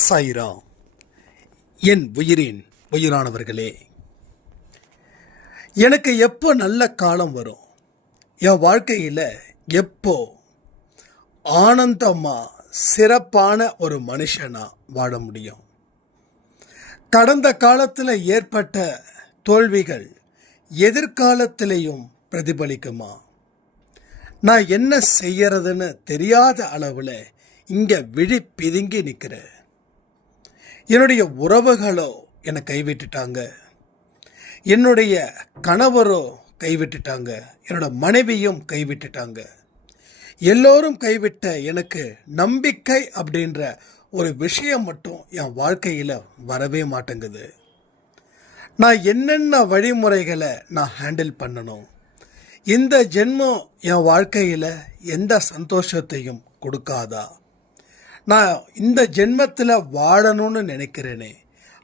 சாயிரா, என் உயிரின் உயிரானவர்களே, எனக்கு எப்போ நல்ல காலம் வரும், என் வாழ்க்கையில் எப்போ ஆனந்தமாக சிறப்பான ஒரு மனுஷனா வாழ முடியும்? கடந்த காலத்தில் ஏற்பட்ட தோல்விகள் எதிர்காலத்திலையும் பிரதிபலிக்குமா? நான் என்ன செய்யறதுன்னு தெரியாத அளவில் இங்கே விழி பிதுங்கி நிற்கிறேன். என்னுடைய உறவுகளோ என்னை கைவிட்டுட்டாங்க, என்னுடைய கணவரோ கைவிட்டுட்டாங்க, என்னோட மனைவியும் கைவிட்டுட்டாங்க. எல்லோரும் கைவிட்ட எனக்கு நம்பிக்கை அப்படின்ற ஒரு விஷயம் மட்டும் என் வாழ்க்கையில் வரவே மாட்டேங்குது. நான் என்னென்ன வழிமுறைகளை நான் ஹேண்டில் பண்ணணும்? இந்த ஜென்மம் என் வாழ்க்கையில் எந்த சந்தோஷத்தையும் கொடுக்காதா? நான் இந்த ஜென்மத்தில் வாழணும்னு நினைக்கிறேனே,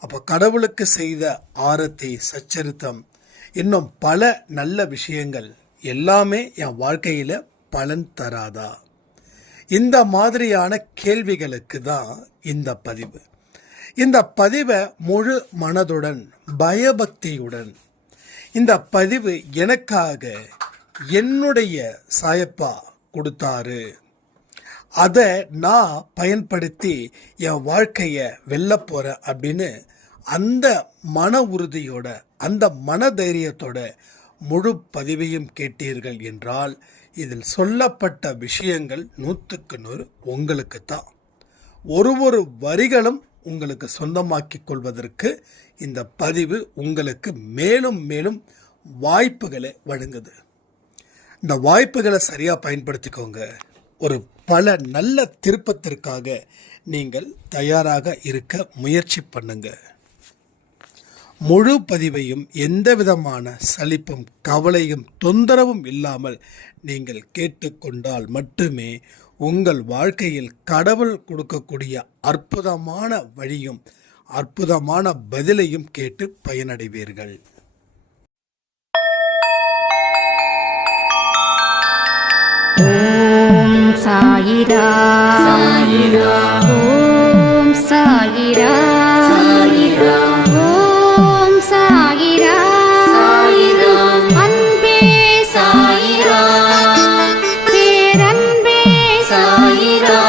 அப்போ கடவுளுக்கு செய்த ஆரத்தி சச்சரித்தம் இன்னும் பல நல்ல விஷயங்கள் எல்லாமே என் வாழ்க்கையில் பலன் தராதா? இந்த மாதிரியான கேள்விகளுக்கு தான் இந்த பதிவு. இந்த பதிவை முழு மனதுடன் பயபக்தியுடன் இந்த பதிவு எனக்காக என்னுடைய சாயப்பா கொடுத்தாரு. அதை நான் பயன்படுத்தி என் வாழ்க்கையை வெல்ல போகிறேன் அப்படின்னு அந்த மன உறுதியோட அந்த மன தைரியத்தோட முழு பதிவையும் கேட்டீர்கள் என்றால் இதில் சொல்லப்பட்ட விஷயங்கள் 100க்கு 100 உங்களுக்கு தான். ஒரு வரிகளும் உங்களுக்கு சொந்தமாக்கிக் கொள்வதற்கு இந்த பதிவு உங்களுக்கு மேலும் மேலும் வாய்ப்புகளை வழங்குது. இந்த வாய்ப்புகளை சரியாக பயன்படுத்திக்கோங்க. ஒரு பல நல்ல திருப்பத்திற்காக நீங்கள் தயாராக இருக்க முயற்சி பண்ணுங்க. முழு பதிவையும் எந்த விதமான சலிப்பும் கவலையும் தொந்தரவும் இல்லாமல் நீங்கள் கேட்டுக்கொண்டால் மட்டுமே உங்கள் வாழ்க்கையில் கடவுள் கொடுக்கக்கூடிய அற்புதமான வழியும் அற்புதமான பதிலையும் கேட்டு பயனடைவீர்கள். ஓம் சாயிரா சாயிரா, ஓம் சாயிரா சாயிரா, ஓம் சாயிரா சாயிரா, அன்பே சாயிரா, பேரன்பே சாயிரா,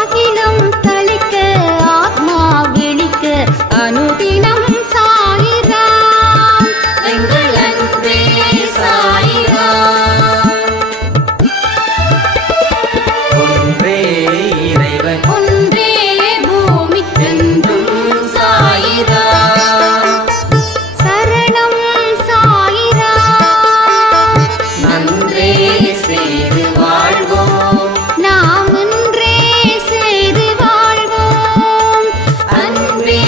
அகிலம் தளிக்க ஆத்மா விழிக்க அனுதினம் சாயிரா, எங்கள் அன்பே சாயிரா. ஒன்றே பூமிக்கென்றும் சாயிரா, சரணம் சாயிரா, நன்றே செய்து வாழ்வோம், நாம் ஒன்றே செய்து வாழ்வோம், அன்பே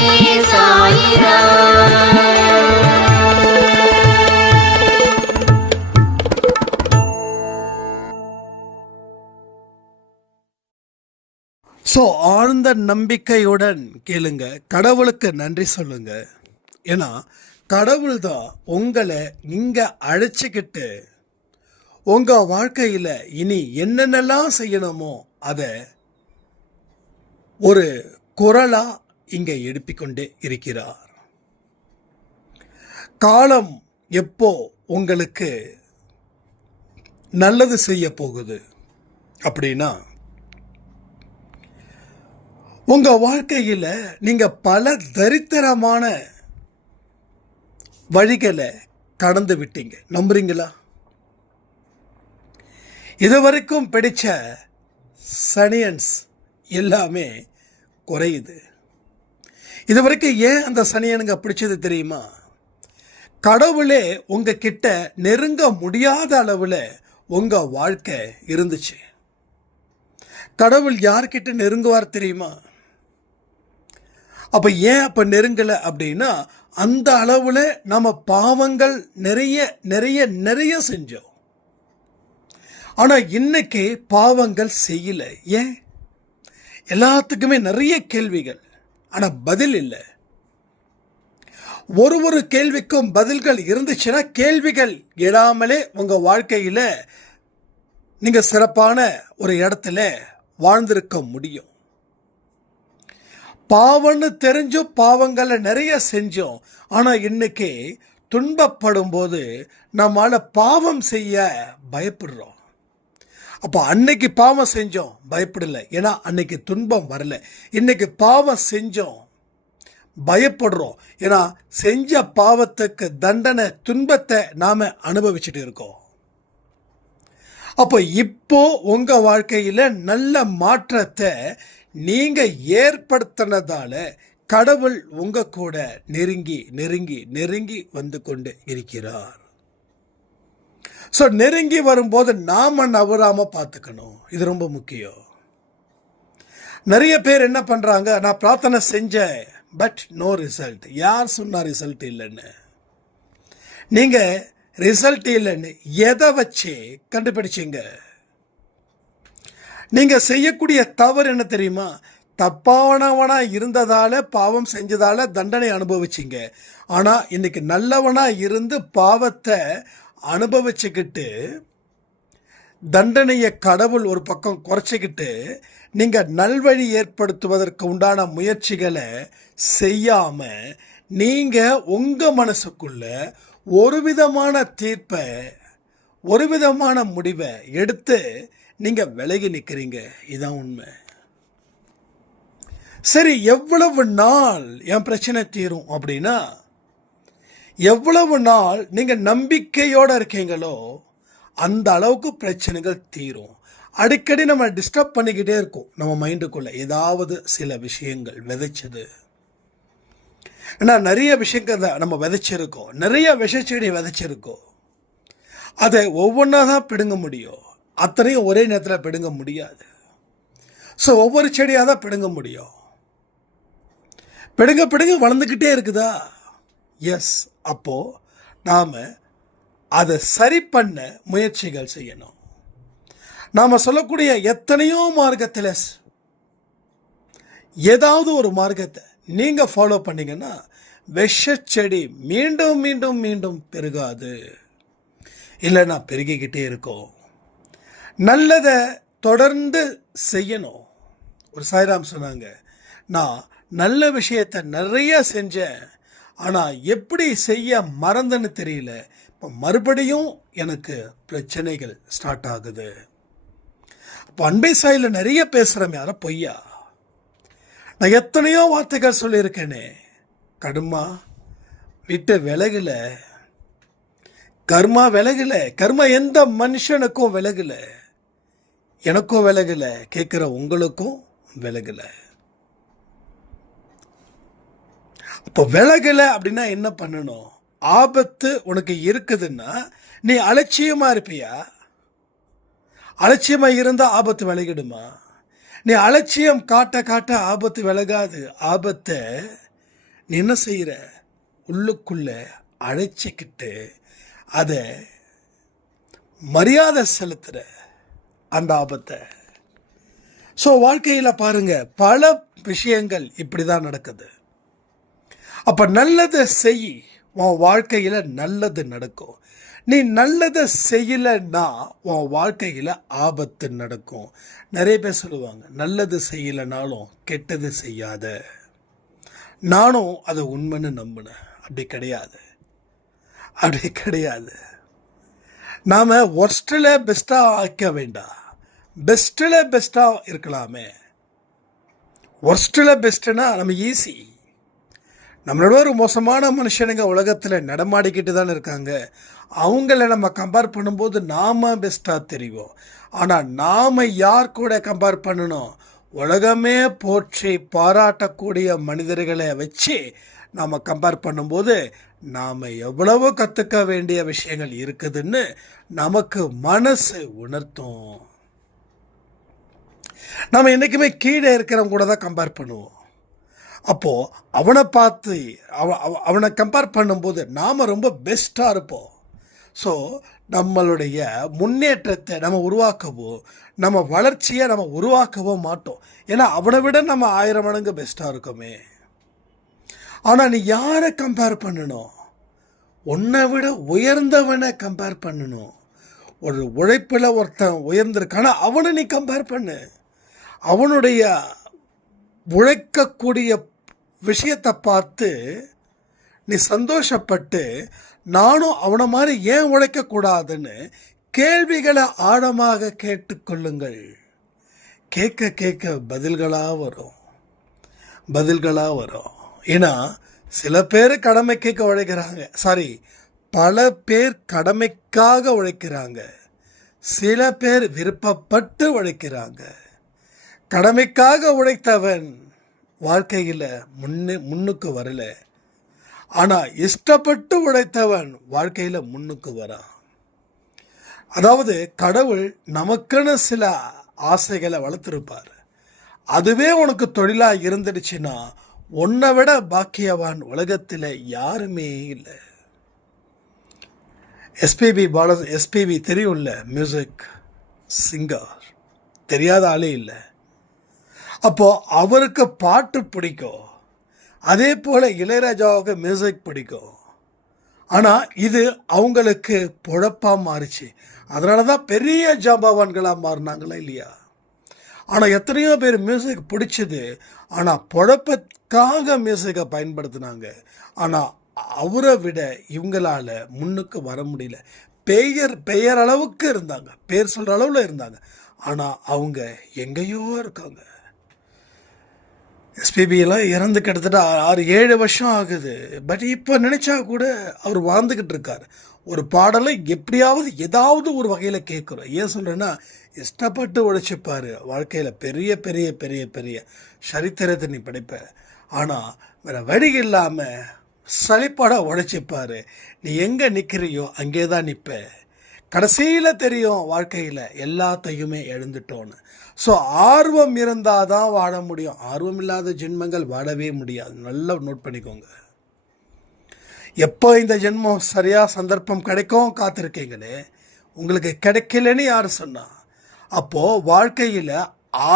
சாயிரா. ஸோ ஆழ்ந்த நம்பிக்கையுடன் கேளுங்க, கடவுளுக்கு நன்றி சொல்லுங்க. ஏன்னா கடவுள் தான் உங்களை இங்கே அழைச்சிக்கிட்டு உங்கள் வாழ்க்கையில் இனி என்னென்னலாம் செய்யணுமோ அதை ஒரு குரலாக இங்கே எழுப்பிக்கொண்டே இருக்கிறார். காலம் எப்போ உங்களுக்கு நல்லது செய்ய போகுது அப்படின்னா, உங்க வாழ்க்கையில் நீங்க பல தரித்திரமான வழிகளை கடந்து விட்டீங்க. நம்புறீங்களா? இதுவரைக்கும் பிடிச்ச சனியன்ஸ் எல்லாமே குறையுது. இதுவரைக்கும் ஏன் அந்த சனியனுங்க பிடிச்சது தெரியுமா? கடவுளே உங்ககிட்ட நெருங்க முடியாத அளவில் உங்க வாழ்க்கை இருந்துச்சு. கடவுள் யார்கிட்ட நெருங்குவார் தெரியுமா? அப்போ ஏன் அப்போ நெருங்கலை அப்படின்னா, அந்த அளவில் நம்ம பாவங்கள் நிறைய நிறைய நிறைய செஞ்சோம். ஆனால் இன்னைக்கு பாவங்கள் செய்யலை. ஏன்? எல்லாத்துக்குமே நிறைய கேள்விகள், ஆனால் பதில் இல்லை. ஒரு கேள்விக்கும் பதில்கள் இருந்துச்சுன்னா கேள்விகள் எழாமலே உங்கள் வாழ்க்கையில் நீங்கள் சிறப்பான ஒரு இடத்துல வாழ்ந்திருக்க முடியும். பாவம்னு தெரிஞ்சும் பாவங்களை நிறைய செஞ்சோம். ஆனால் இன்னைக்கு துன்பப்படும் போது நம்மளால பாவம் செய்ய பயப்படுறோம். அப்போ அன்னைக்கு பாவம் செஞ்சோம், பயப்படலை, ஏன்னா அன்னைக்கு துன்பம் வரல. இன்னைக்கு பாவம் செஞ்சோம், பயப்படுறோம், ஏன்னா செஞ்ச பாவத்துக்கு தண்டனை, துன்பத்தை நாம அனுபவிச்சுட்டு இருக்கோம். அப்போ இப்போ உங்க வாழ்க்கையில நல்ல மாற்றத்தை நீங்க ஏற்படுத்தினதால கடவுள் உங்க கூட நெருங்கி நெருங்கி நெருங்கி வந்து கொண்டு இருக்கிறார். ஸோ நெருங்கி வரும்போது நாம நவராம பார்த்துக்கணும். இது ரொம்ப முக்கியம். நிறைய பேர் என்ன பண்றாங்க, நான் பிரார்த்தனை செஞ்சேன் பட் நோ ரிசல்ட். யார் சொன்னா ரிசல்ட் இல்லைன்னு? நீங்க ரிசல்ட் இல்லைன்னு எதை வச்சு கண்டுபிடிச்சிங்க? நீங்க செய்யக்கூடிய தவறு என்ன தெரியுமா? தப்பானவனா இருந்ததால, பாவம் செஞ்சதால தண்டனை அனுபவிச்சிங்க. ஆனா இன்னைக்கு நல்லவனா இருந்து பாவத்தை அனுபவிச்சுக்கிட்டு தண்டனையை கடவுள் ஒரு பக்கம் குறைச்சிக்கிட்டு நீங்க நல்வழி ஏற்படுத்துவதற்கு உண்டான முயற்சிகளை செய்யாம நீங்க உங்க மனசுக்குள்ள ஒரு விதமான தீர்ப்பை, ஒரு விதமான முடிவை எடுத்து நீங்க விலகி நிற்கிறீங்க. இதான் உண்மை. சரி, எவ்வளவு நாள் என் பிரச்சனை தீரும் அப்படின்னா, எவ்வளவு நாள் நீங்க நம்பிக்கையோட இருக்கீங்களோ அந்த அளவுக்கு பிரச்சனைகள் தீரும். அடிக்கடி நம்ம டிஸ்டர்ப் பண்ணிக்கிட்டே இருக்கோம் நம்ம மைண்டுக்குள்ள ஏதாவது சில விஷயங்கள் விதைச்சது. ஏன்னா நிறைய விஷயங்கள் நம்ம விதைச்சிருக்கோம், நிறைய விஷச்செடி விதைச்சிருக்கோம். அதை ஒவ்வொன்றா தான் பிடுங்க முடியும், அத்தனையும் ஒரே நேரத்தில் பிடுங்க முடியாது. ஸோ ஒவ்வொரு செடியாக தான் பிடுங்க முடியும். பிடுங்க பிடுங்க வளர்ந்துக்கிட்டே இருக்குதா? எஸ். அப்போ நாம் அதை சரி பண்ண முயற்சிகள் செய்யணும். நாம் சொல்லக்கூடிய எத்தனையோ மார்க்கத்தில் ஏதாவது ஒரு மார்க்கத்தை நீங்கள் ஃபாலோ பண்ணீங்கன்னா விஷச்செடி மீண்டும் மீண்டும் மீண்டும் பெருகாது, இல்லைன்னா பெருகிக்கிட்டே இருக்கும். நல்லதை தொடர்ந்து செய்யணும். ஒரு சாய்ராம் சொன்னாங்க, நான் நல்ல விஷயத்தை நிறைய செஞ்சேன், ஆனால் எப்படி செய்ய மறந்துன்னு தெரியல, இப்போ மறுபடியும் எனக்கு பிரச்சனைகள் ஸ்டார்ட் ஆகுது. இப்போ அன்பை சாயில் நிறைய பேசுகிறேன், யார பொய்யா? நான் எத்தனையோ வார்த்தைகள் சொல்லியிருக்கேனே, கர்மா விட்டு விலகல, கர்மா விலகல, கர்மா எந்த மனுஷனுக்கும் விலகல, எனக்கும் விலகல, கேட்குற உங்களுக்கும் விலகல. அப்போ விலகலை அப்படின்னா என்ன பண்ணணும்? ஆபத்து உனக்கு இருக்குதுன்னா நீ அலட்சியமா இருப்பியா? அலட்சியமா இருந்தா ஆபத்து விலகிடுமா? நீ அலட்சியம் காட்ட காட்ட ஆபத்து விலகாது. ஆபத்தை நீ என்ன செய்யற? உள்ளுக்குள்ள அழைச்சிக்கிட்டு அதை மரியாதை செலுத்துற அந்த ஆபத்தை. ஸோ வாழ்க்கையில் பாருங்க, பல விஷயங்கள் இப்படி தான் நடக்குது. அப்போ நல்லதை செய், உன் வாழ்க்கையில் நல்லது நடக்கும். நீ நல்லதை செய்யலைன்னா உன் வாழ்க்கையில் ஆபத்து நடக்கும். நிறைய பேர் சொல்லுவாங்க, நல்லது செய்யலைனாலும் கெட்டது செய்யாத. நானும் அதை உண்மைன்னு நம்பினேன். அப்படி கிடையாது, அப்படி கிடையாது. நாம் ஒர்ஸ்டில் பெஸ்ட்டாக ஆக்க வேண்டாம், பெஸ்ட்டில் பெஸ்ட்டாக இருக்கலாமே. ஒர்ஸ்டில் பெஸ்ட்டுனா நம்ம ஈஸி. நம்மளோட ஒரு மோசமான மனுஷனுங்க உலகத்தில் நடமாடிக்கிட்டு தான் இருக்காங்க. அவங்கள நம்ம கம்பேர் பண்ணும்போது நாம் பெஸ்ட்டாக தெரியும். ஆனால் நாம் யார் கூட கம்பேர் பண்ணணும்? உலகமே போற்றி பாராட்டக்கூடிய மனிதர்களை வச்சு நாம் கம்பேர் பண்ணும்போது நாம் எவ்வளவு கற்றுக்க வேண்டிய விஷயங்கள் இருக்குதுன்னு நமக்கு மனசு உணர்த்தும். நாம் என்றைக்குமே கீழே இருக்கிறவங்க கூட தான் கம்பேர் பண்ணுவோம். அப்போது அவனை பார்த்து அவனை கம்பேர் பண்ணும்போது நாம் ரொம்ப பெஸ்ட்டாக இருப்போம். ஸோ நம்மளுடைய முன்னேற்றத்தை நம்ம உருவாக்கவோ, நம்ம வளர்ச்சியை நம்ம உருவாக்கவோ மாட்டோம். ஏன்னா அவனை விட நம்ம 1000 மடங்கு பெஸ்ட்டாக இருக்கோமே. ஆனால் நீ யாரை கம்பேர் பண்ணணும்? உன்னை விட உயர்ந்தவனை கம்பேர் பண்ணணும். ஒரு உழைப்பில் ஒருத்தன் உயர்ந்திருக்கான அவனை நீ கம்பேர் பண்ணு. அவனுடைய உழைக்கக்கூடிய விஷயத்தை பார்த்து நீ சந்தோஷப்பட்டு நானும் அவனை மாதிரி ஏன் உழைக்கக்கூடாதுன்னு கேள்விகளை ஆழமாக கேட்டுக்கொள்ளுங்கள். கேட்க கேட்க பதில்களாக வரும். ஏன்னா சில பேர் கடமைக்கு உழைக்கிறாங்க, பல பேர் கடமைக்காக உழைக்கிறாங்க, சில பேர் விருப்பப்பட்டு உழைக்கிறாங்க. கடமைக்காக உழைத்தவன் வாழ்க்கையில் முன்னுக்கு வரல, ஆனால் இஷ்டப்பட்டு உழைத்தவன் வாழ்க்கையில் முன்னுக்கு வரான். அதாவது கடவுள் நமக்குன்னு சில ஆசைகளை வளர்த்துருப்பார். அதுவே உனக்கு தொழிலாக இருந்துடுச்சுன்னா உன்னை விட பாக்கியவான் உலகத்தில் யாருமே இல்லை. எஸ்பிபி தெரியும்ல, மியூசிக் சிங்கர், தெரியாத ஆளே இல்லை. அப்போது அவருக்கு பாட்டு பிடிக்கும், அதே போல் இளையராஜாவுக்கு மியூசிக் பிடிக்கும். ஆனால் இது அவங்களுக்கு பொழப்பாக மாறிச்சு. அதனால தான் பெரிய ஜாம்பவான்களாக மாறினாங்களா இல்லையா? ஆனால் எத்தனையோ பேர் மியூசிக் பிடிச்சது, ஆனால் பொழப்பத்துக்காக மியூசிக்கை பயன்படுத்தினாங்க. ஆனால் அவரை விட இவங்களால் முன்னுக்கு வர முடியல. பெயர் அளவுக்கு இருந்தாங்க, பேர் சொல்கிற அளவில் இருந்தாங்க, ஆனால் அவங்க எங்கேயோ இருக்காங்க. எஸ்பிபியெல்லாம் இறந்து கிட்டத்தட்ட 6-7 வருஷம் ஆகுது. பட் இப்போ நினச்சா கூட அவர் வாழ்ந்துக்கிட்டு இருக்கார். ஒரு பாடலை எப்படியாவது ஏதாவது ஒரு வகையில் கேட்குறோம். ஏன் சொல்கிறேன்னா, இஷ்டப்பட்டு உழைச்சிப்பார். வாழ்க்கையில் பெரிய பெரிய பெரிய பெரிய சரித்திரத்தை நீ படிப்ப. ஆனால் வேறு வழி இல்லாமல் சலிப்பாடாக உழைச்சிப்பார். நீ எங்கே நிற்கிறியோ அங்கே தான் நிற்ப. கடைசியில் தெரியும் வாழ்க்கையில் எல்லாத்தையுமே எழுந்துட்டோன்னு. ஸோ ஆர்வம் இருந்தால் தான் வாழ முடியும். ஆர்வம் இல்லாத ஜென்மங்கள் வாழவே முடியாது. நல்லா நோட் பண்ணிக்கோங்க. எப்போ இந்த ஜென்மம் சரியாக சந்தர்ப்பம் கிடைக்கும் காத்திருக்கீங்களே, உங்களுக்கு கிடைக்கலன்னு யார் சொன்னா? அப்போது வாழ்க்கையில்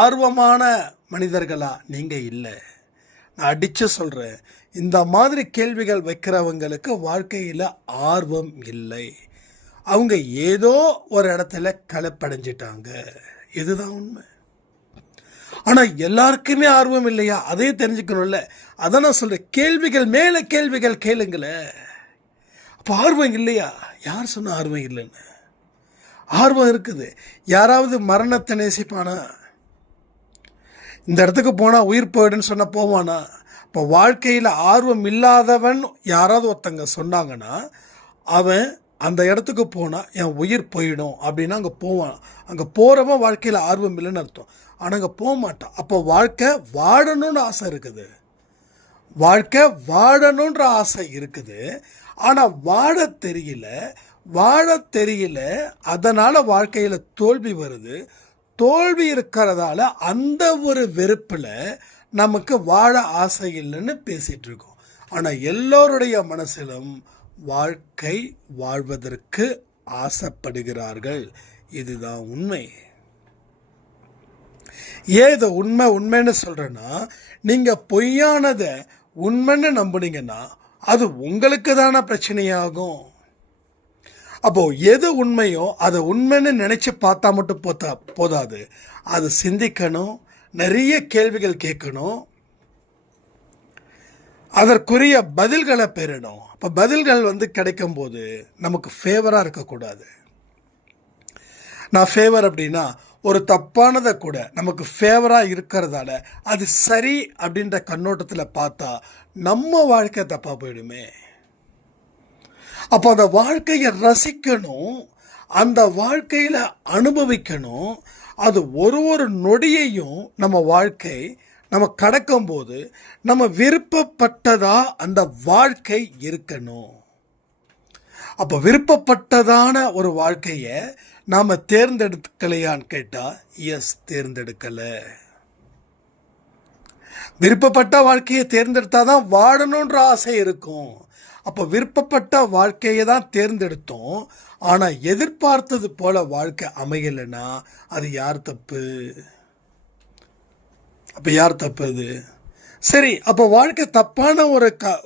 ஆர்வமான மனிதர்களா நீங்கள் இல்லை. நான் அடித்து சொல்கிறேன், இந்த மாதிரி கேள்விகள் வைக்கிறவங்களுக்கு வாழ்க்கையில் ஆர்வம் இல்லை. அவங்க ஏதோ ஒரு இடத்துல களைப்படைஞ்சிட்டாங்க. இதுதான் உண்மை. ஆனால் எல்லாருக்குமே ஆர்வம் இல்லையா? அதே தெரிஞ்சுக்கணும்ல. அதான் நான் சொல்கிறேன், கேள்விகள் மேலே கேள்விகள் கேளுங்களேன். அப்போ ஆர்வம் இல்லையா? யார் சொன்ன ஆர்வம் இல்லைன்னு? ஆர்வம் இருக்குது. யாராவது மரணத்தை நேசிப்பானா? இந்த இடத்துக்கு போனால் உயிர் போயிடுன்னு சொன்னால் போவானா? இப்போ வாழ்க்கையில் ஆர்வம் இல்லாதவன் யாராவது ஒருத்தங்க சொன்னாங்கன்னா அவன் அந்த இடத்துக்கு போனால் என் உயிர் போயிடும் அப்படின்னா அங்கே போவான். அங்கே போகிறவன் வாழ்க்கையில் ஆர்வம் இல்லைன்னு அர்த்தம். ஆனால் அங்கே போக மாட்டான். அப்போ வாழ்க்கை வாழணுன்ற ஆசை இருக்குது. வாழணுன்ற ஆசை இருக்குது. ஆனால் வாழ தெரியல. அதனால் வாழ்க்கையில் தோல்வி வருது. தோல்வி இருக்கிறதால அந்த ஒரு வெறுப்பில் நமக்கு வாழ ஆசை இல்லைன்னு பேசிகிட்டு இருக்கோம். ஆனால் எல்லோருடைய மனசிலும் வாழ்க்கை வாழ்வதற்கு ஆசைப்படுகிறார்கள். இதுதான் உண்மை. ஏன் இதை உண்மைன்னு சொல்கிறேன்னா, நீங்கள் பொய்யானதை உண்மைன்னு நம்புனீங்கன்னா அது உங்களுக்கு தானே பிரச்சனையாகும். அப்போது எது உண்மையோ அதை உண்மைன்னு நினச்சி பார்த்தா மட்டும் போதாது. அது சிந்திக்கணும், நிறைய கேள்விகள் கேட்கணும், அதற்குரிய பதில்களை பெறணும். இப்போ பதில்கள் கிடைக்கும்போது நமக்கு ஃபேவராக இருக்கக்கூடாது. நான் ஃபேவர் அப்படின்னா ஒரு தப்பானதை கூட நமக்கு ஃபேவராக இருக்கிறதால அது சரி அப்படின்ற கண்ணோட்டத்தில் பார்த்தா நம்ம வாழ்க்கை தப்பாக போயிடுமே. அப்போ அந்த வாழ்க்கையை ரசிக்கணும், அந்த வாழ்க்கையில் அனுபவிக்கணும். அது ஒரு நொடியையும் நம்ம கடக்கும்போது நம்ம விருப்பப்பட்டதா அந்த வாழ்க்கை இருக்கணும். அப்போ விருப்பப்பட்டதான ஒரு வாழ்க்கையை நாம் தேர்ந்தெடுக்கலையான்னு கேட்டால் எஸ், தேர்ந்தெடுக்கலை. விருப்பப்பட்ட வாழ்க்கையை தேர்ந்தெடுத்தால் தான் வாழணுன்ற ஆசை இருக்கும். அப்போ விருப்பப்பட்ட வாழ்க்கையை தான் தேர்ந்தெடுத்தோம், ஆனால் எதிர்பார்த்தது போல வாழ்க்கை அமையலைன்னா அது யார் தப்பு? அப்போ யார் தப்பு அது? சரி, அப்போ வாழ்க்கை தப்பான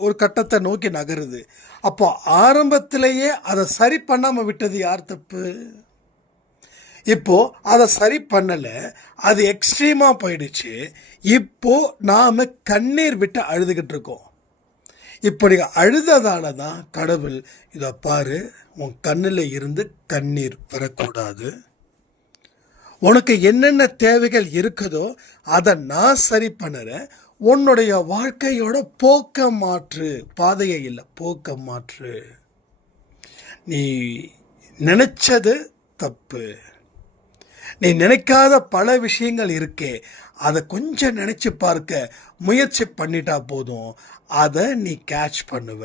ஒரு கட்டத்தை நோக்கி நகருது. அப்போ ஆரம்பத்திலேயே அதை சரி பண்ணாமல் விட்டது யார் தப்பு? இப்போ அதை சரி பண்ணலை, அது எக்ஸ்ட்ரீமாக போயிடுச்சு. இப்போ நாம் கண்ணீர் விட்டு அழுதுகிட்டு இருக்கோம். இப்போ நீங்கள் அழுததால தான் கடவுள் இதை பாரு, உன் கண்ணில் இருந்து கண்ணீர் வரக்கூடாது, உனக்கு என்னென்ன தேவைகள் இருக்குதோ அதை நான் சரி பண்ணுறேன், உன்னுடைய வாழ்க்கையோட போக்க மாற்று, பாதையை இல்லை போக்க மாற்று, நீ நினைச்சது தப்பு, நீ நினைக்காத பல விஷயங்கள் இருக்கே, அதை கொஞ்சம் நினைச்சு பார்க்க முயற்சி பண்ணிட்டா போதும், அதை நீ கேட்ச் பண்ணுவ,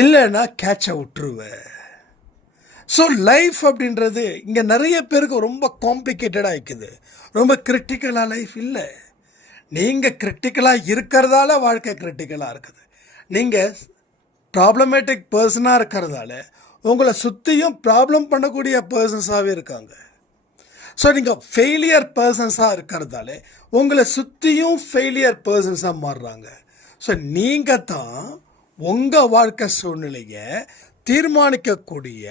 இல்லைன்னா கேட்ச விட்டுருவ. ஸோ லைஃப் அப்படின்றது இங்கே நிறைய பேருக்கு ரொம்ப காம்ப்ளிகேட்டடாக இருக்குது, ரொம்ப கிரிட்டிக்கலாக லைஃப் இல்லை. நீங்கள் கிரிட்டிக்கலாக இருக்கிறதால வாழ்க்கை கிரிட்டிக்கலாக இருக்குது. நீங்கள் ப்ராப்ளமேட்டிக் பர்சனாக இருக்கிறதால உங்களை சுற்றியும் ப்ராப்ளம் பண்ணக்கூடிய பர்சன்ஸாகவே இருக்காங்க. ஸோ நீங்கள் ஃபெயிலியர் பர்சன்ஸாக இருக்கிறதால உங்களை சுற்றியும் ஃபெயிலியர் பர்சன்ஸாக மாறுறாங்க. ஸோ நீங்கள் தான் உங்கள் வாழ்க்கை சூழ்நிலையை தீர்மானிக்கக்கூடிய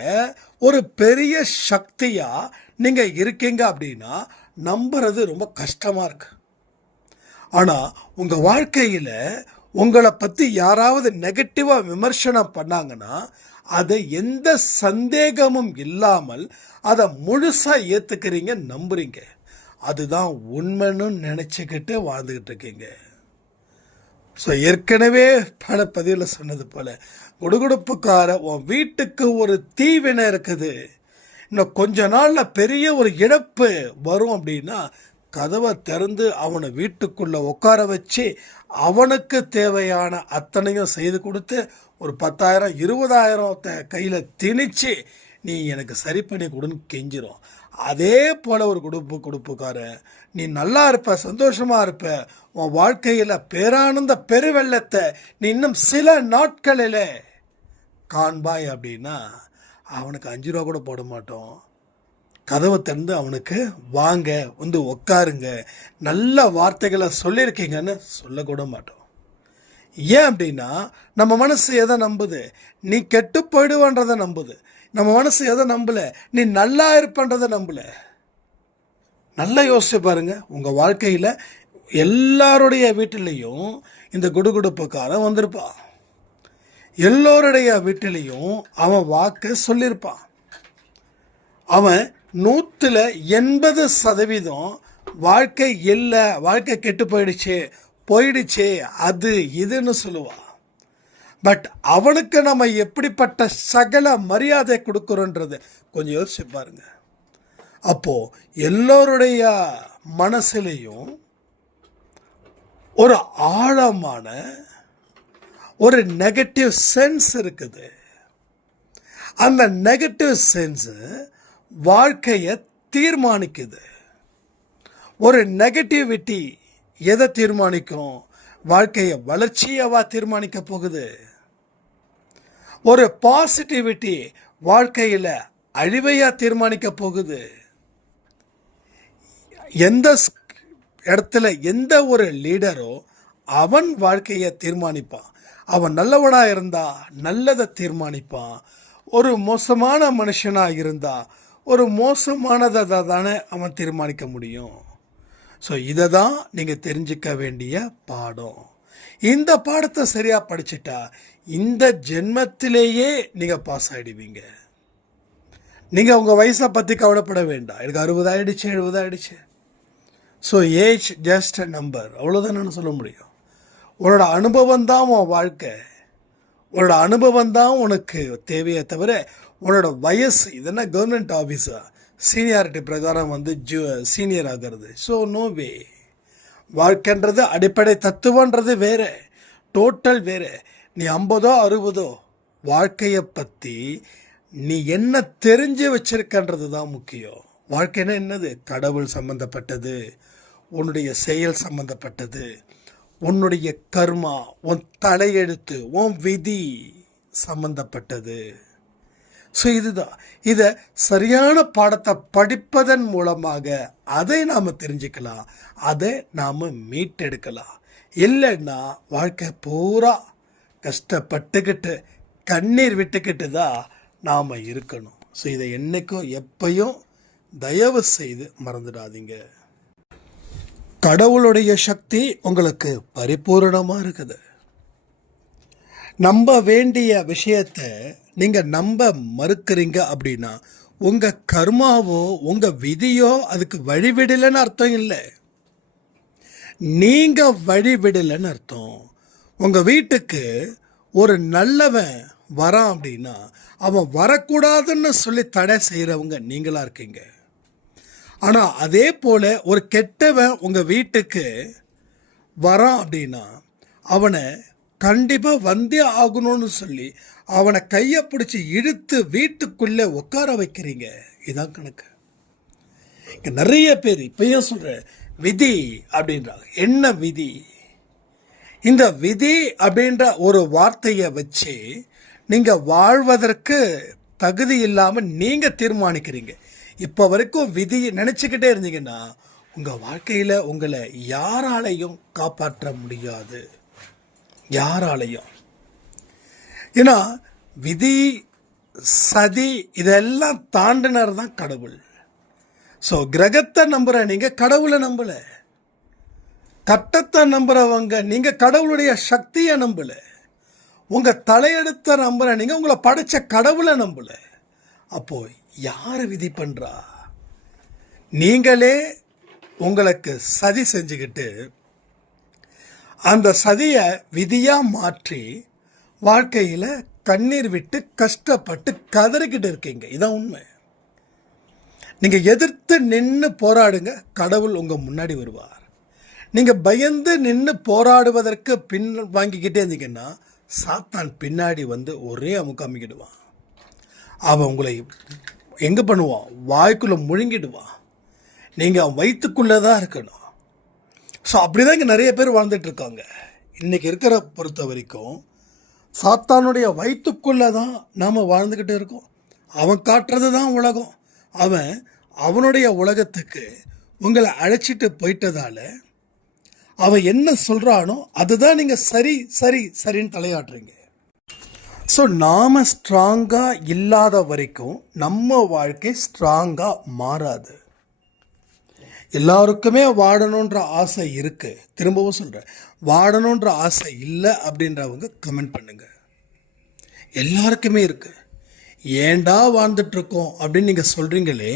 ஒரு பெரிய சக்தியாக நீங்கள் இருக்கீங்க அப்படின்னா நம்புறது ரொம்ப கஷ்டமாக இருக்கு. ஆனால் உங்கள் வாழ்க்கையில் உங்களை பற்றி யாராவது நெகட்டிவாக விமர்சனம் பண்ணாங்கன்னா அதை எந்த சந்தேகமும் இல்லாமல் அதை முழுசாக ஏற்றுக்கிறீங்க, நம்புறீங்க. அதுதான் உண்மைன்னு நினச்சிக்கிட்டு வாழ்ந்துக்கிட்டு இருக்கீங்க. ஸோ ஏற்கனவே பல பதிவில் சொன்னது போல், குடுகுடுப்புக்கார உன் வீட்டுக்கு ஒரு தீவினை இருக்குது, இன்னும் கொஞ்ச நாளில் பெரிய ஒரு இழப்பு வரும் அப்படின்னா கதவை திறந்து அவனை வீட்டுக்குள்ளே உட்கார வச்சு அவனுக்கு தேவையான அத்தனையும் செய்து கொடுத்து ஒரு 10,000 20,000 கையில் திணிச்சு நீ எனக்கு சரி பண்ணி கொடுன்னு கெஞ்சிரும். அதே போல் ஒரு குடுப்புக்காரன் நீ நல்லா இருப்ப, சந்தோஷமாக இருப்ப, உன் வாழ்க்கையில் பேரானந்த பெருவெள்ளத்தை நீ இன்னும் சில நாட்களில் காண்பாய் அப்படின்னா அவனுக்கு 5 ரூபா கூட போட மாட்டோம். கதவை திறந்து அவனுக்கு வாங்க வந்து உட்காருங்க, நல்ல வார்த்தைகளை சொல்லியிருக்கீங்கன்னு சொல்லக்கூட மாட்டோம். ஏன் அப்படின்னா நம்ம மனசு எதை நம்புது, நீ கெட்டு போயிடுவன்றதை நம்புது. நம்ம மனசு எதை நம்பல, நீ நல்லா இருப்பன்றதை நம்பல. நல்லா யோசிச்சு பாருங்க, உங்கள் வாழ்க்கையில் எல்லாருடைய வீட்டிலையும் இந்த குடுகுடுப்புக்காரன் வந்திருப்பான், எல்லோருடைய வீட்டிலையும் அவன் வாக்கு சொல்லியிருப்பான். அவன் 180% வாழ்க்கை இல்லை, வாழ்க்கை கெட்டு போயிடுச்சு அது இதுன்னு சொல்லுவான். பட் அவனுக்கு நம்ம எப்படிப்பட்ட சகல மரியாதை கொடுக்குறோன்றது கொஞ்சம் யோசிச்சு பாருங்க. அப்போ எல்லோருடைய மனசுலையும் ஒரு ஆழமான ஒரு நெகட்டிவ் சென்ஸ் இருக்குது. அந்த நெகட்டிவ் சென்ஸ் வாழ்க்கையை தீர்மானிக்குது. ஒரு நெகட்டிவிட்டி எதை தீர்மானிக்கும், வாழ்க்கையை வளர்ச்சியவா தீர்மானிக்க போகுது. ஒரு பாசிட்டிவிட்டி வாழ்க்கையில் அழிவையா தீர்மானிக்க போகுது. எந்த இடத்துல எந்த ஒரு லீடரோ அவன் வாழ்க்கையை தீர்மானிப்பான். அவன் நல்லவனாக இருந்தா நல்லதை தீர்மானிப்பான். ஒரு மோசமான மனுஷனாக இருந்தா ஒரு மோசமானதை தானே அவன் தீர்மானிக்க முடியும். ஸோ இதை தான் நீங்கள் தெரிஞ்சிக்க வேண்டிய பாடம். இந்த பாடத்தை சரியாக படிச்சுட்டா இந்த ஜென்மத்திலேயே நீங்கள் பாஸ் ஆகிடுவீங்க. நீங்கள் உங்கள் வயசை பற்றி கவலைப்பட வேண்டாம். எனக்கு 60 ஆயிடுச்சு 70 ஆயிடுச்சு. So age just a number, அவ்வளோதான் நான் சொல்ல முடியும். உன்னோட அனுபவம் தான் உன் வாழ்க்கை, உன்னோட அனுபவம் தான் உனக்கு தேவையே தவிர உன்னோட வயசு இதென்ன கவர்மெண்ட் ஆஃபீஸா சீனியாரிட்டி பிரகாரம் வந்து சீனியர் ஆகிறது. So no way. வாழ்க்கைன்றது அடிப்படை தத்துவன்றது வேறு, டோட்டல் வேறு. நீ 50 60 வாழ்க்கையை பற்றி நீ என்ன தெரிஞ்சு வச்சிருக்கன்றது தான் முக்கியம். வாழ்க்கைன்னா என்னது, கடவுள் சம்மந்தப்பட்டது, உன்னுடைய செயல் சம்மந்தப்பட்டது, உன்னுடைய கர்மா, உன் தலையெழுத்து, உன் விதி சம்மந்தப்பட்டது. ஸோ இதுதான். இதை சரியான பாடத்தை படிப்பதன் மூலமாக அதை நாம் தெரிஞ்சுக்கலாம், அதை நாம் மீட்டெடுக்கலாம். இல்லைன்னா வாழ்க்கை பூரா கஷ்டப்பட்டுக்கிட்டு கண்ணீர் விட்டுக்கிட்டு தான் நாம் இருக்கணும். ஸோ இதை என்றைக்கும் எப்பையும் தயவு செய்து மறந்துடாதீங்க. கடவுளுடைய சக்தி உங்களுக்கு பரிபூரணமாக இருக்குது. நம்ப வேண்டிய விஷயத்தை நீங்கள் நம்ப மறுக்கிறீங்க அப்படின்னா உங்கள் கர்மாவோ உங்கள் விதியோ அதுக்கு வழிவிடலைன்னு அர்த்தம் இல்லை. நீங்கள் வழிவிடலைன்னு அர்த்தம். உங்கள் வீட்டுக்கு ஒரு நல்லவன் வரான் அப்படின்னா அவன் வரக்கூடாதுன்னு சொல்லி தடை செய்கிறவங்க நீங்களாக இருக்கீங்க. ஆனால் அதே போல் ஒரு கெட்டவன் உங்கள் வீட்டுக்கு வரான் அப்படின்னா அவனை கண்டிப்பாக வந்தே ஆகணும்னு சொல்லி அவனை கையை பிடிச்சி இழுத்து வீட்டுக்குள்ளே உட்கார வைக்கிறீங்க. இதான் கணக்கு. இங்கே நிறைய பேர் இப்பயும் சொல்கிற விதி அப்படின்றாங்க. என்ன விதி? இந்த விதி அப்படின்ற ஒரு வார்த்தையை வச்சு நீங்கள் வாழ்வதற்கு தகுதி இல்லாமல் நீங்கள் தீர்மானிக்கிறீங்க. இப்போ வரைக்கும் விதியை நினச்சிக்கிட்டே இருந்தீங்கன்னா உங்கள் வாழ்க்கையில் உங்களை யாராலையும் காப்பாற்ற முடியாது. யாராலையும். ஏன்னா விதி சதி இதெல்லாம் தாண்டினர் தான் கடவுள். ஸோ கிரகத்தை நம்புகிற நீங்கள் கடவுளை நம்பலை. கட்டத்தை நம்புகிறவங்க நீங்கள் கடவுளுடைய சக்தியை நம்பலை. உங்கள் தலையெடுத்த நம்புகிற நீங்கள் உங்களை படைச்ச கடவுளை நம்பலை. அப்போது யார் விதி பண்ணுறா? நீங்களே உங்களுக்கு சதி செஞ்சுக்கிட்டு அந்த சதியை விதியாக மாற்றி வாழ்க்கையில் கண்ணீர் விட்டு கஷ்டப்பட்டு கதறிக்கிட்டு இருக்கீங்க. இதான் உண்மை. நீங்கள் எதிர்த்து நின்று போராடுங்க, கடவுள் உங்கள் முன்னாடி வருவார். நீங்கள் பயந்து நின்று போராடுவதற்கு பின் வாங்கிக்கிட்டே இருந்தீங்கன்னா சாத்தான் பின்னாடி வந்து ஒரே அமுக்கு அமுக்கிடுவான். அவன் உங்களை எங்கே பண்ணுவான்? வாய்க்குள்ளே முழுங்கிடுவான். நீங்கள் வயிற்றுக்குள்ளே தான் இருக்கணும். ஸோ அப்படி தான் இங்கே நிறைய பேர் வாழ்ந்துட்டுருக்காங்க. இன்றைக்கி இருக்கிற பொறுத்த வரைக்கும் சாத்தானுடைய வயிற்றுக்குள்ளே தான் நாம் வாழ்ந்துக்கிட்டு இருக்கோம். அவன் காட்டுறது தான் உலகம். அவனுடைய உலகத்துக்கு உங்களை அழைச்சிட்டு போயிட்டதால அவன் என்ன சொல்கிறானோ அதுதான் நீங்கள் சரி சரி சரின்னு தலையாட்டுறீங்க. ஸோ நாம் ஸ்ட்ராங்காக இல்லாத வரைக்கும் நம்ம வாழ்க்கை ஸ்ட்ராங்காக மாறாது. எல்லாருக்குமே வாழணுன்ற ஆசை இருக்குது. திரும்பவும் சொல்கிறேன், வாழணுன்ற ஆசை இல்லை அப்படின்றவங்க கமெண்ட் பண்ணுங்கள். எல்லாருக்குமே இருக்குது. ஏண்டா வாழ்ந்துட்டுருக்கோம் அப்படின்னு நீங்கள் சொல்கிறீங்களே,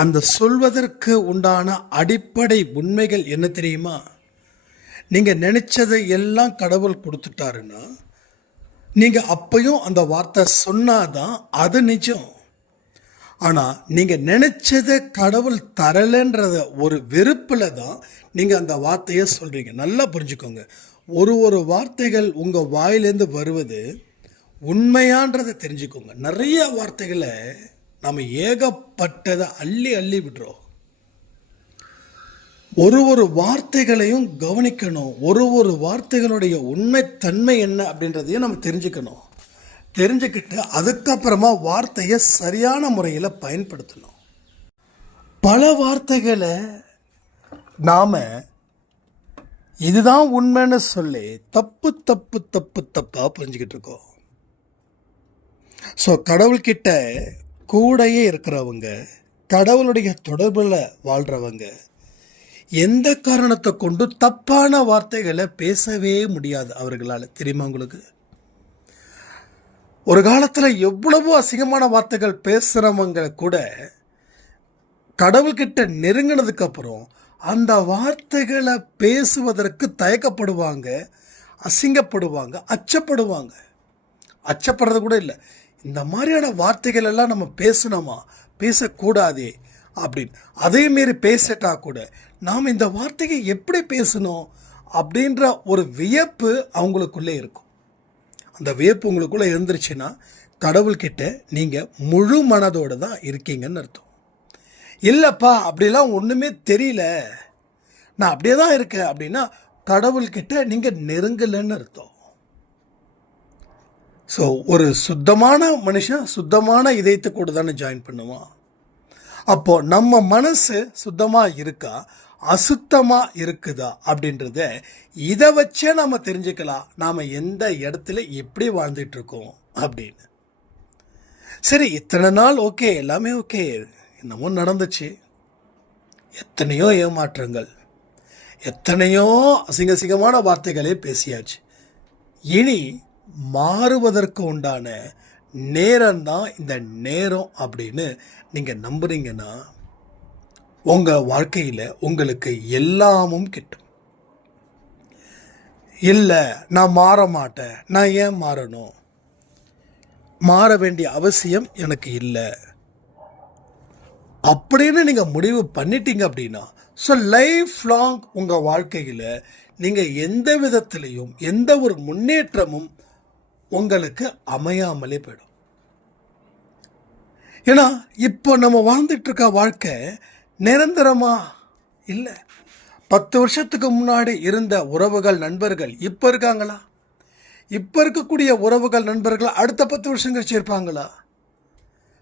அந்த சொல்வதற்கு உண்டான அடிப்படை உண்மைகள் என்ன தெரியுமா? நீங்கள் நினச்சதை எல்லாம் கடவுள் கொடுத்துட்டாருன்னா நீங்கள் அப்பையும் அந்த வார்த்தை சொன்னாதான் அது நிஜம். ஆனால் நீங்கள் நினச்சதை கடவுள் தரலைன்றத ஒரு வெறுப்பில் தான் நீங்கள் அந்த வார்த்தையை சொல்கிறீங்க. நல்லா புரிஞ்சுக்கோங்க. ஒரு வார்த்தைகள் உங்கள் வாயிலேருந்து வருவது உண்மையான்றதை தெரிஞ்சுக்கோங்க. நிறைய வார்த்தைகளை நம்ம ஏகப்பட்டதை அள்ளி அள்ளி விடுறோம். ஒரு வார்த்தைகளையும் கவனிக்கணும். ஒரு வார்த்தைகளுடைய உண்மைத்தன்மை என்ன அப்படின்றதையும் நம்ம தெரிஞ்சுக்கணும். தெரிஞ்சுக்கிட்டு அதுக்கப்புறமா வார்த்தையை சரியான முறையில் பயன்படுத்தணும். பல வார்த்தைகளை நாம் இதுதான் உண்மைன்னு சொல்லி தப்பாக புரிஞ்சுக்கிட்டு இருக்கோம். ஸோ கடவுள்கிட்ட கூடையே இருக்கிறவங்க, கடவுளுடைய தொடர்பில் வாழ்கிறவங்க எந்த காரணத்தை கொண்டு தப்பான வார்த்தைகளை பேசவே முடியாது அவர்களால். தெரியுமா உங்களுக்கு? ஒரு காலத்தில் எவ்வளவோ அசிங்கமான வார்த்தைகள் பேசுகிறவங்க கூட கடவுள்கிட்ட நெருங்கினதுக்கப்புறம் அந்த வார்த்தைகளை பேசுவதற்கு தயக்கப்படுவாங்க, அசிங்கப்படுவாங்க, அச்சப்படுவாங்க. அச்சப்படுறது கூட இல்லை, இந்த மாதிரியான வார்த்தைகள் எல்லாம் நம்ம பேசணுமா, பேசக்கூடாதே அப்படின்னு. அதேமாரி பேசிட்டா கூட நாம் இந்த வார்த்தையை எப்படி பேசணும் அப்படின்ற ஒரு வியப்பு அவங்களுக்குள்ளே இருக்கும். அந்த வியப்பு உங்களுக்குள்ளே இருந்துருச்சுன்னா கடவுள்கிட்ட நீங்கள் முழு மனதோடு தான் இருக்கீங்கன்னு அர்த்தம். இல்லைப்பா அப்படிலாம் ஒன்றுமே தெரியல, நான் அப்படியே தான் இருக்கேன் அப்படின்னா கடவுள்கிட்ட நீங்கள் நெருங்கலைன்னு அர்த்தம். ஸோ ஒரு சுத்தமான மனுஷன் சுத்தமான இதயத்தை கூட தானே ஜாயின் பண்ணுவான். அப்போது நம்ம மனசு சுத்தமாக இருக்கா, அசுத்தமாக இருக்குதா அப்படின்றத இதை வச்சே நம்ம தெரிஞ்சுக்கலாம் நாம் எந்த இடத்துல எப்படி வாழ்ந்துட்டுருக்கோம் அப்படின்னு. சரி, இத்தனை நாள் ஓகே, எல்லாமே ஓகே, என்னமோ நடந்துச்சு, எத்தனையோ ஏமாற்றங்கள், எத்தனையோ அசிங்கமான வார்த்தைகளே பேசியாச்சு. இனி மாறுவதற்கு உண்டான நேரம்தான் இந்த நேரம் அப்படின்னு நீங்கள் நம்புறீங்கன்னா உங்கள் வாழ்க்கையில் உங்களுக்கு எல்லாமும் கிட்டும். இல்லை, நான் மாற மாட்டேன், நான் ஏன் மாறணும், மாற வேண்டிய அவசியம் எனக்கு இல்லை அப்படின்னு நீங்கள் முடிவு பண்ணிட்டீங்க அப்படின்னா, ஸோ லைஃப் லாங் உங்கள் வாழ்க்கையில் நீங்கள் எந்த விதத்திலையும் எந்த ஒரு முன்னேற்றமும் உங்களுக்கு அமையாமலே போயிடும். ஏன்னா இப்போ நம்ம வாழ்ந்துட்டு இருக்க வாழ்க்கை நிரந்தரமா இல்லை. 10 வருஷத்துக்கு முன்னாடி இருந்த உறவுகள், நண்பர்கள் இப்போ இருக்காங்களா? இப்போ இருக்கக்கூடிய உறவுகள், நண்பர்கள் அடுத்த 10 வருஷம் கழிச்சு இருப்பாங்களா?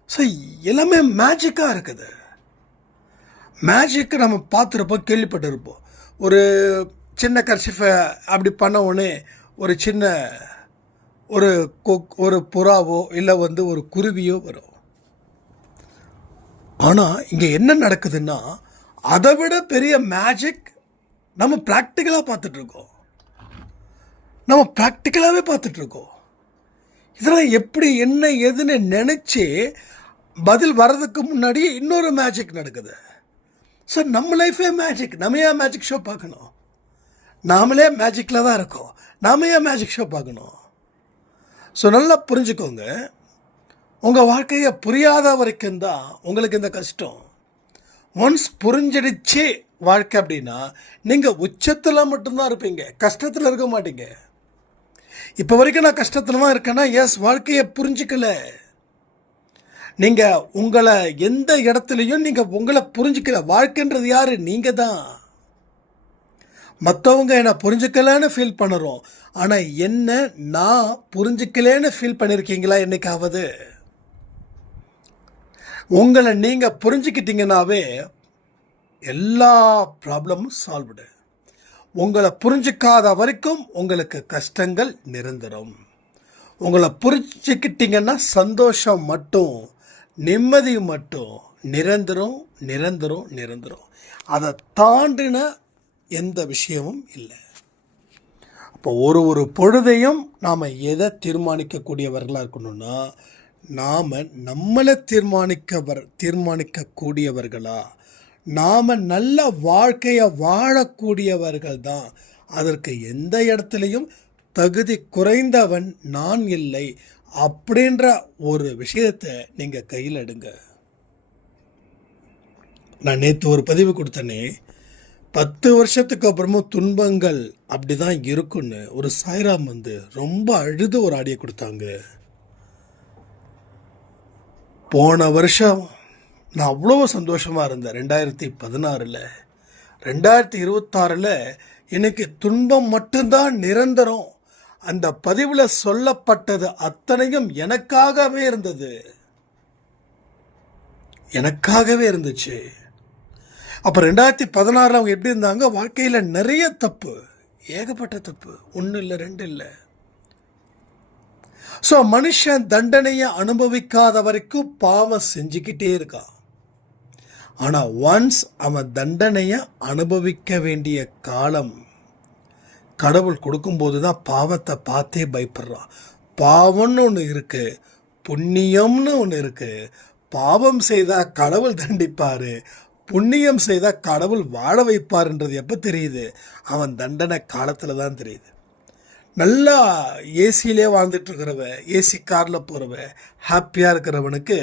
ஸோ எல்லாமே மேஜிக்காக இருக்குது. மேஜிக்கு நம்ம பார்த்துருப்போம், கேள்விப்பட்டிருப்போம். ஒரு சின்ன கர்ச்சிஃபை அப்படி பண்ண உடனே ஒரு சின்ன ஒரு புறாவோ இல்லை ஒரு குருவியோ வரும். ஆனால் இங்கே என்ன நடக்குதுன்னா, அதை விட பெரிய மேஜிக் நம்ம ப்ராக்டிக்கலாக பார்த்துட்ருக்கோம். இதெல்லாம் எப்படி, என்ன ஏதுன்னு நினச்சி பதில் வர்றதுக்கு முன்னாடியே இன்னொரு மேஜிக் நடக்குது. ஸோ நம்ம லைஃபே மேஜிக். நம்ம ஏன் மேஜிக் ஷோ பார்க்கணும்? நாமளே மேஜிக்கில் தான் இருக்கோம், நாம ஏன் மேஜிக் ஷோ பார்க்கணும்? ஸோ நல்லா புரிஞ்சுக்கோங்க, உங்கள் வாழ்க்கையை புரியாத வரைக்கும் தான் உங்களுக்கு இந்த கஷ்டம். ஒன்ஸ் புரிஞ்சிடுச்சு வாழ்க்கை அப்படின்னா நீங்கள் உச்சத்தில் மட்டும்தான் இருப்பீங்க, கஷ்டத்தில் இருக்க மாட்டீங்க. இப்போ வரைக்கும் நான் கஷ்டத்தில் தான் இருக்கேன்னா, எஸ், வாழ்க்கையை புரிஞ்சிக்கல. நீங்கள் உங்களை எந்த இடத்துலையும் நீங்கள் உங்களை புரிஞ்சிக்கல. வாழ்க்கைன்றது யார்? நீங்கள் தான். மற்றவங்க என்னை புரிஞ்சுக்கலன்னு ஃபீல் பண்ணுறோம், ஆனால் என்ன நான் புரிஞ்சிக்கலன்னு ஃபீல் பண்ணியிருக்கீங்களா என்னைக்காவது? உங்களை நீங்கள் புரிஞ்சுக்கிட்டீங்கன்னாவே எல்லா ப்ராப்ளமும் சால்வ்டு. உங்களை புரிஞ்சிக்காத வரைக்கும் உங்களுக்கு கஷ்டங்கள் நிரந்தரம். உங்களை புரிஞ்சுக்கிட்டீங்கன்னா சந்தோஷம் மட்டும், நிம்மதி மட்டும் நிரந்தரம். அதை தாண்டின எந்த விஷயமும் இல்லை. அப்போ ஒரு பொழுதையும் நாம் எதை தீர்மானிக்கக்கூடியவர்களாக இருக்கணும்னா, நாம் நம்மளை தீர்மானிக்கக்கூடியவர்களா, நாம் நல்ல வாழ்க்கையை வாழக்கூடியவர்கள் தான். அதற்கு எந்த இடத்துலையும் தகுதி குறைந்தவன் நான் இல்லை அப்படின்ற ஒரு விஷயத்தை நீங்கள் கையில் எடுங்க. நான் நேற்று ஒரு பதிவு கொடுத்தேனே, 10 வருஷத்துக்கு அப்புறமும் துன்பங்கள் அப்படி தான் இருக்குன்னு ஒரு சாய்ராம் ரொம்ப அழுது ஒரு ஆடியோ கொடுத்தாங்க. போன வருஷம் நான் அவ்வளோ சந்தோஷமாக இருந்தேன். 2016 2026 எனக்கு துன்பம் மட்டும்தான் நிரந்தரம். அந்த பதிவில் சொல்லப்பட்டது அத்தனையும் எனக்காகவே இருந்துச்சு. அப்போ 2016 அவங்க எப்படி இருந்தாங்க? வாழ்க்கையில் நிறைய தப்பு, ஏகப்பட்ட தப்பு, 1 இல்லை 2 இல்லை. ஸோ மனுஷன் தண்டனையை அனுபவிக்காத வரைக்கும் பாவம் செஞ்சுக்கிட்டே இருக்கான். ஆனால் ஒன்ஸ் அவன் தண்டனையை அனுபவிக்க வேண்டிய காலம் கடவுள் கொடுக்கும்போது தான் பாவத்தை பார்த்தே பயப்படுறான். பாவம்னு ஒன்று இருக்குது, புண்ணியம்னு ஒன்று இருக்குது. பாவம் செய்தால் கடவுள் தண்டிப்பார், புண்ணியம் செய்தால் கடவுள் வாழ வைப்பார்ன்றது எப்போ தெரியுது? அவன் தண்டனை காலத்தில் தான் தெரியுது. நல்லா ஏசியிலே வாழ்ந்துட்டுருக்கிறவன், ஏசி காரில் போகிறவன், ஹாப்பியாக இருக்கிறவனுக்கு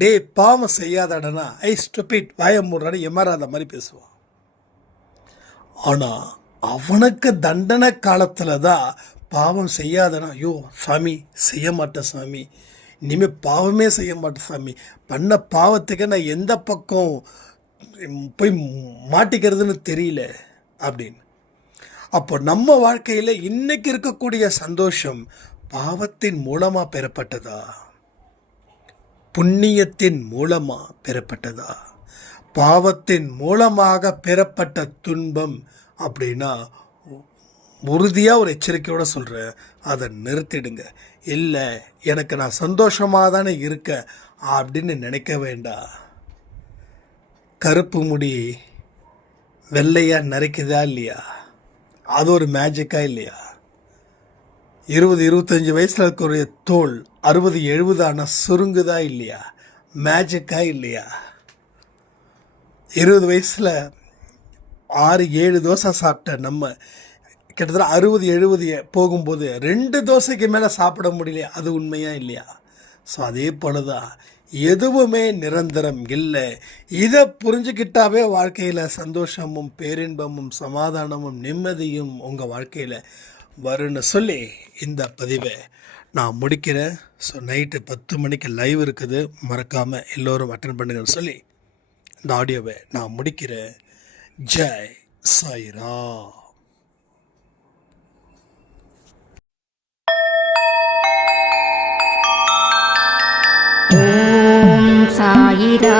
டே பாவம் செய்யாதடனா ஸ்டூபிட் வாய மூடுறான்னு எம்ஆராத மாதிரி பேசுவான். ஆனால் அவனுக்கு தண்டனை காலத்தில் தான் பாவம் செய்யாதனா, ஐயோ சாமி செய்ய மாட்டேன் சாமி, இனிமேல் பாவமே செய்ய மாட்டேன் சாமி, பண்ண பாவத்துக்கு நான் எந்த பக்கம் போய் மாட்டிக்கிறதுன்னு தெரியல அப்படின்னு. அப்போ நம்ம வாழ்க்கையில் இன்னைக்கு இருக்கக்கூடிய சந்தோஷம் பாவத்தின் மூலமாக பெறப்பட்டதா, புண்ணியத்தின் மூலமாக பெறப்பட்டதா? பாவத்தின் மூலமாக பெறப்பட்ட துன்பம் அப்படின்னா உறுதியாக ஒரு எச்சரிக்கையோடு சொல்கிறேன், அதை நிறுத்திடுங்க. இல்லை எனக்கு நான் சந்தோஷமாக தானே இருக்கேன் அப்படின்னு நினைக்க வேண்டாம். கருப்பு முடி வெள்ளையாக நரைக்குதா இல்லையா? அது ஒரு மேஜிக்கா இல்லையா? 20-25 வயசில் இருக்கக்கூடிய தோல் 60-70 ஆன சுருங்குதா இல்லையா? மேஜிக்கா இல்லையா? 20 வயசில் 6-7 தோசை சாப்பிட்ட நம்ம கிட்டத்தட்ட 60-70 போகும்போது 2 தோசைக்கு மேலே சாப்பிட முடியல, அது உண்மையா இல்லையா? ஸோ அதே போல தான் எதுவுமே நிரந்தரம் இல்லை. இதை புரிஞ்சுக்கிட்டாவே வாழ்க்கையில் சந்தோஷமும் பேரின்பமும் சமாதானமும் நிம்மதியும் உங்கள் வாழ்க்கையில் வரும்னு சொல்லி இந்த பதிவை நான் முடிக்கிறேன். ஸோ நைட்டு 10 மணிக்கு லைவ் இருக்குது, மறக்காமல் எல்லோரும் அட்டன் பண்ணுங்கன்னு சொல்லி இந்த ஆடியோவை நான் முடிக்கிறேன். ஜெய் சாய்ராம். ஓம் சாயிரா.